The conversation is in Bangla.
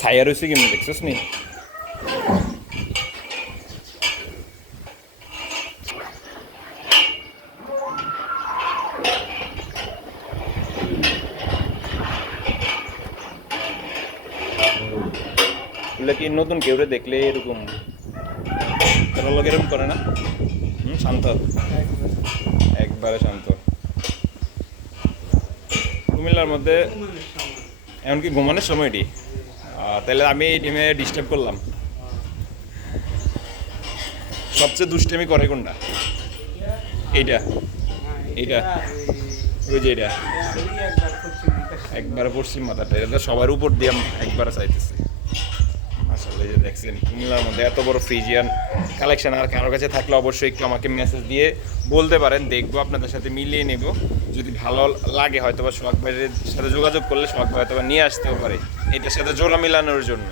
ছায়া রয়েছে কেমনি দেখছিস নি? এগুলো কি নতুন কেউ দেখলে এরকম তারা লোক এরকম করে না? শান্ত, একবারে শান্ত। কুমিল্লার মধ্যে এমনকি ঘুমানোর সময়টি, তাহলে আমি এই টিমে ডিস্টার্ব করলাম। সবচেয়ে দুষ্টামি করে কোনটা? এইটা, এইটা, ওই যে এটা একবারে পশ্চিম মাথাটা, এটা সবার উপর দিয়ে একবারে চাইতেছে। আসলে যে দেখছেন কুমিল্লার মধ্যে এত বড় ফ্রিজিয়ান কালেকশন আর কারোর কাছে থাকলে অবশ্যই একটু আমাকে মেসেজ দিয়ে বলতে পারেন, দেখবো আপনাদের সাথে মিলিয়ে নেব। যদি ভালো লাগে হয়তো বা সোহাগ ভাইয়ের সাথে যোগাযোগ করলে সোহাগ ভাই হয়তো বা নিয়ে আসতেও পারে এটার সাথে জোড়া মেলানোর জন্য।